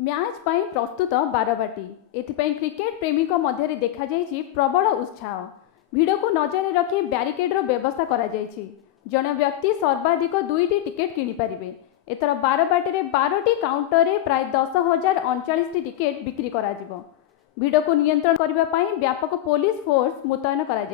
Match पाई प्रस्तुत Barabati एथिपाई cricket प्रेमी मध्य देखा प्रबल उत्साह। भिड़ को नजर रखी ब्यारिकेड्र व्यवस्था करा जड़े व्यक्ति सर्वाधिक 2टी टिकेट किनीपारे। एथर बारवाटी 12टी काउंटर प्राय 10,039 टिकेट बिक्री करा भिड़ को नियंत्रण करने व्यापक पुलिस फोर्स मुतयन करा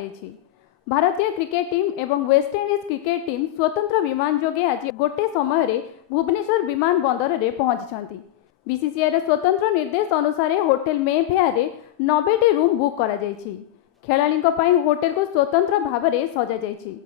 भारतीय क्रिकेट टीम एवं वेस्टइंडीज क्रिकेट टीम स्वतंत्र विमान जोगे आज गोटे समय भुवनेश्वर विमान बंदर में पहुंची। बीसीसीआई स्वतंत्र निर्देश अनुसार होटेल मेफेयर 90टी रूम बुक करा खेलाड़ी होटेल को स्वतंत्र भाव में सजा जाइछि।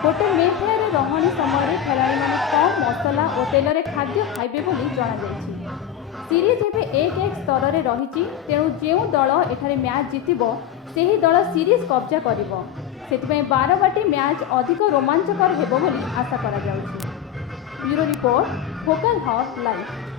होटेल मेफेयर रहाणी समय खेलाड़ी मैंने कम मसला और तेल खाद्य खाइबे बोली जणाଯାଇଛି। सीरीज एवं 1-1 स्तर में रही तेणु जो दल एठारे मैच जीतिबो सेही दल सीरीज कब्जा करिबो। सेतिपई बारवाटी मैच अधिक रोमांचकर हेबो बोली आशा करा जाउछि। Bureau report, focal hub live.